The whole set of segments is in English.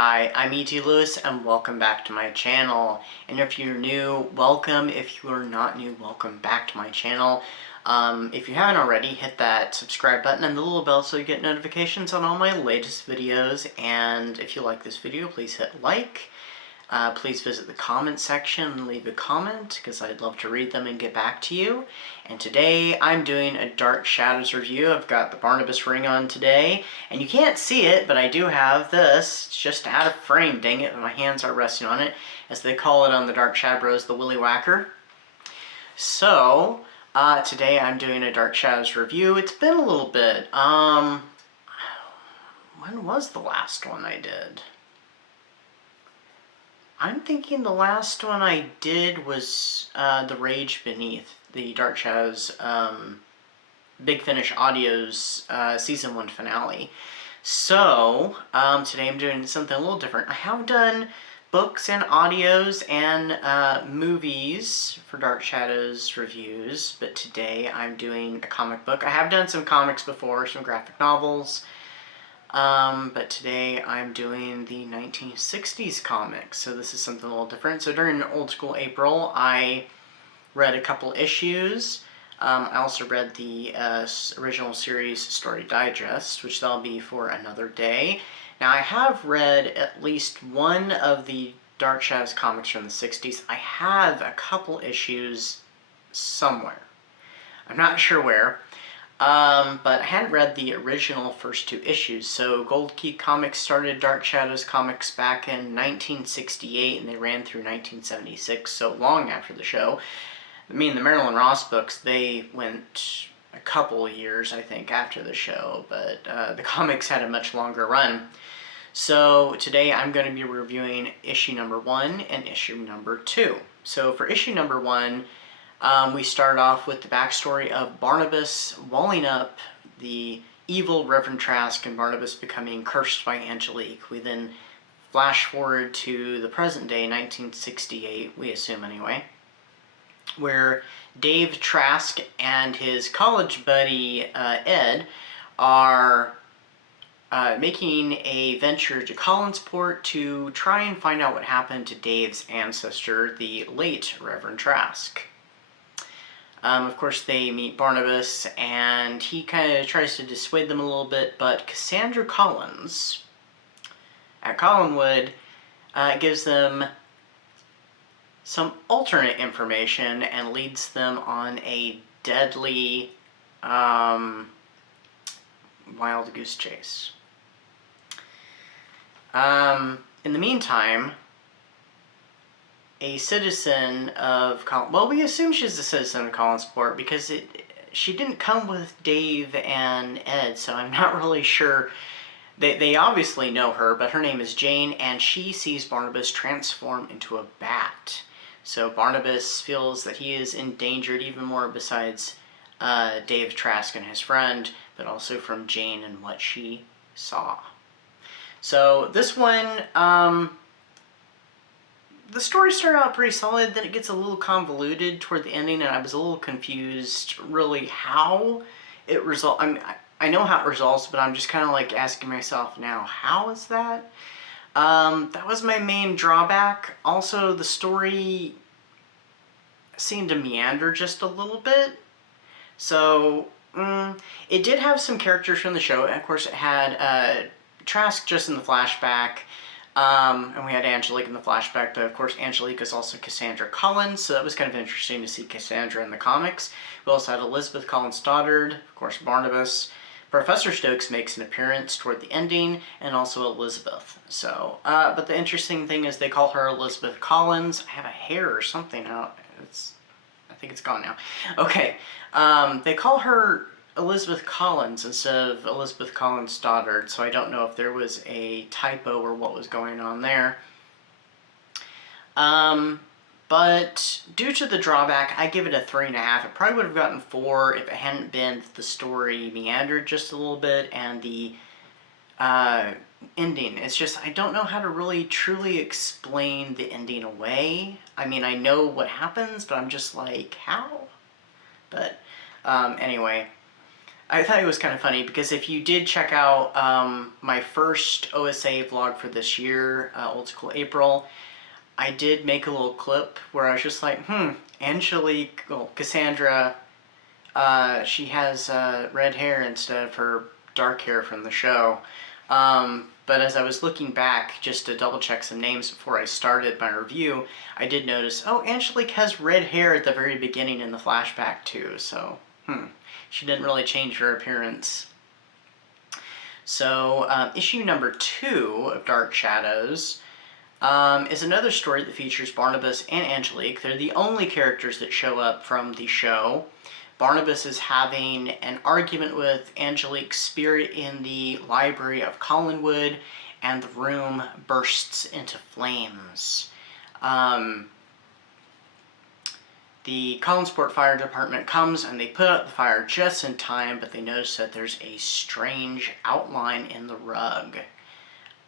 Hi, I'm E.T. Lewis and welcome back to my channel. And if you're new, welcome. If you are not new, welcome back to my channel. If you haven't already, hit that subscribe button and the little bell so you get notifications on all my latest videos. And if you like this video, please hit like. Please visit the comment section and leave a comment because I'd love to read them and get back to you. And today I'm doing a Dark Shadows review. I've got the Barnabas ring on today, and you can't see it, but I do have this. It's just out of frame, dang it, my hands are resting on it, as they call it on the Dark Shadows, the Willy Whacker. So, today I'm doing a Dark Shadows review. It's been a little bit. When was the last one I did? I'm thinking the last one I did was The Rage Beneath, the Dark Shadows Big Finish Audio's Season 1 finale. So, today I'm doing something a little different. I have done books and audios and movies for Dark Shadows reviews, but today I'm doing a comic book. I have done some comics before, some graphic novels, but today I'm doing the 1960s comics, so this is something a little different. So during Old School April, I read a couple issues. I also read the original series Story Digest, which that'll be for another day. Now, I have read at least one of the Dark Shadows comics from the 60s. I have a couple issues somewhere. I'm not sure where. But I hadn't read the original first two issues. So Gold Key Comics started Dark Shadows comics back in 1968, and they ran through 1976, so long after the show. I mean, the Marilyn Ross books, they went a couple years, I think, after the show, but the comics had a much longer run. So today I'm going to be reviewing issue number 1 and issue number 2. So for issue number 1, we start off with the backstory of Barnabas walling up the evil Reverend Trask and Barnabas becoming cursed by Angelique. We then flash forward to the present day, 1968, we assume anyway, where Dave Trask and his college buddy Ed are making a venture to Collinsport to try and find out what happened to Dave's ancestor, the late Reverend Trask. Of course, they meet Barnabas, and he kind of tries to dissuade them a little bit, but Cassandra Collins at Collinwood gives them some alternate information and leads them on a deadly wild goose chase. In the meantime, a citizen of well, we assume she's a citizen of Collinsport because she didn't come with Dave and Ed, so I'm not really sure. They obviously know her, but her name is Jane, and she sees Barnabas transform into a bat. So Barnabas feels that he is endangered even more besides Dave Trask and his friend, but also from Jane and what she saw. So this one, the story started out pretty solid, then it gets a little convoluted toward the ending, and I was a little confused really how it resolved. I know how it resolves, but I'm just kind of like asking myself now, how is that? That was my main drawback. Also, the story seemed to meander just a little bit. So, it did have some characters from the show. Of course, it had Trask just in the flashback, and we had Angelique in the flashback, but of course Angelique is also Cassandra Collins, so that was kind of interesting to see Cassandra in the comics. We also had Elizabeth Collins Stoddard, of course Barnabas. Professor Stokes makes an appearance toward the ending, and also Elizabeth. So, but the interesting thing is they call her Elizabeth Collins. I have a hair or something out. I think it's gone now. Okay, they call her Elizabeth Collins instead of Elizabeth Collins Stoddard, so I don't know if there was a typo or what was going on there. But due to the drawback, I give it a 3.5. It probably would have gotten 4 if it hadn't been the story meandered just a little bit and the ending. It's just, I don't know how to really truly explain the ending away. I mean, I know what happens, but I'm just like, how? But anyway. I thought it was kind of funny because if you did check out my first OSA vlog for this year, Old School April, I did make a little clip where I was just like, Angelique, well, Cassandra, she has red hair instead of her dark hair from the show. But as I was looking back just to double check some names before I started my review, I did notice, oh, Angelique has red hair at the very beginning in the flashback too, so, she didn't really change her appearance. So, issue number 2 of Dark Shadows is another story that features Barnabas and Angelique. They're the only characters that show up from the show. Barnabas is having an argument with Angelique's spirit in the library of Collinwood, and the room bursts into flames. The Collinsport Fire Department comes and they put out the fire just in time, but they notice that there's a strange outline in the rug.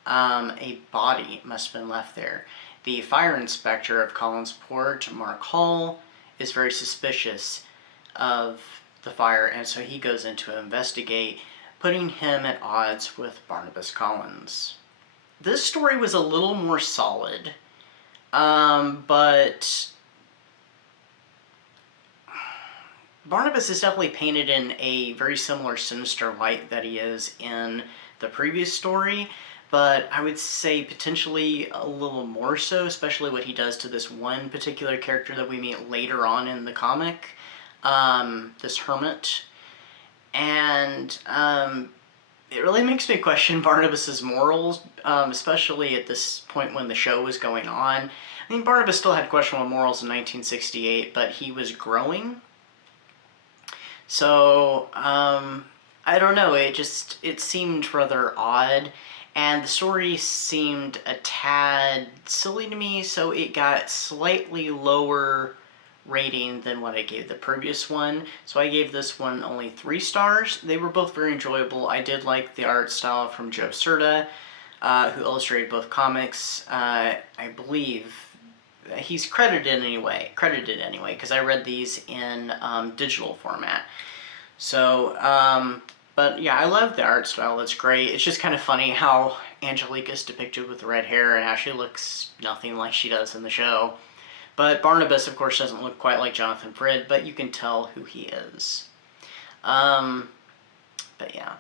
A body must have been left there. The fire inspector of Collinsport, Mark Hull, is very suspicious of the fire, and so he goes in to investigate, putting him at odds with Barnabas Collins. This story was a little more solid, but Barnabas is definitely painted in a very similar sinister light that he is in the previous story, but I would say potentially a little more so, especially what he does to this one particular character that we meet later on in the comic, this hermit. And it really makes me question Barnabas's morals, especially at this point when the show was going on. I mean, Barnabas still had questionable morals in 1968, but he was growing. So, I don't know, it seemed rather odd, and the story seemed a tad silly to me, so it got slightly lower rating than what I gave the previous one. So I gave this one only 3 stars. They were both very enjoyable. I did like the art style from Joe Certa, who illustrated both comics. I believe he's credited anyway, because I read these in digital format. So, but yeah, I love the art style. It's great. It's just kind of funny how Angelique is depicted with red hair and how she looks nothing like she does in the show. But Barnabas, of course, doesn't look quite like Jonathan Frid, but you can tell who he is. But yeah.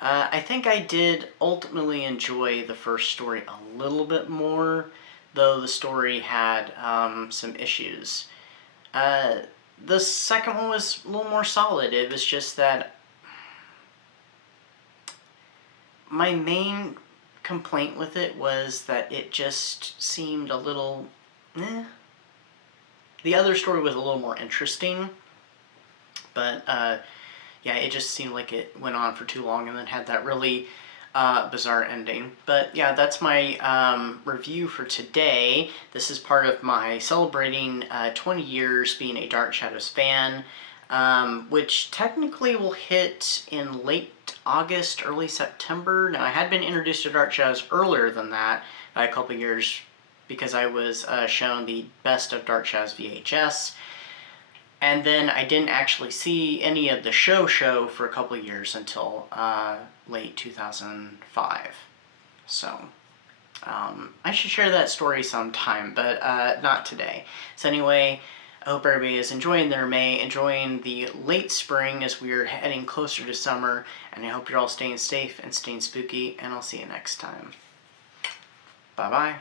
I think I did ultimately enjoy the first story a little bit more, though the story had some issues. The second one was a little more solid. It was just that my main complaint with it was that it just seemed a little, The other story was a little more interesting, but yeah, it just seemed like it went on for too long and then had that really bizarre ending. But yeah, that's my review for today. This is part of my celebrating 20 years being a Dark Shadows fan, which technically will hit in late August, early September. Now, I had been introduced to Dark Shadows earlier than that by a couple years because I was shown the Best of Dark Shadows VHS. And then I didn't actually see any of the show for a couple of years until late 2005. So, I should share that story sometime, but not today. So anyway, I hope everybody is enjoying their May, enjoying the late spring as we are heading closer to summer, and I hope you're all staying safe and staying spooky, and I'll see you next time. Bye-bye.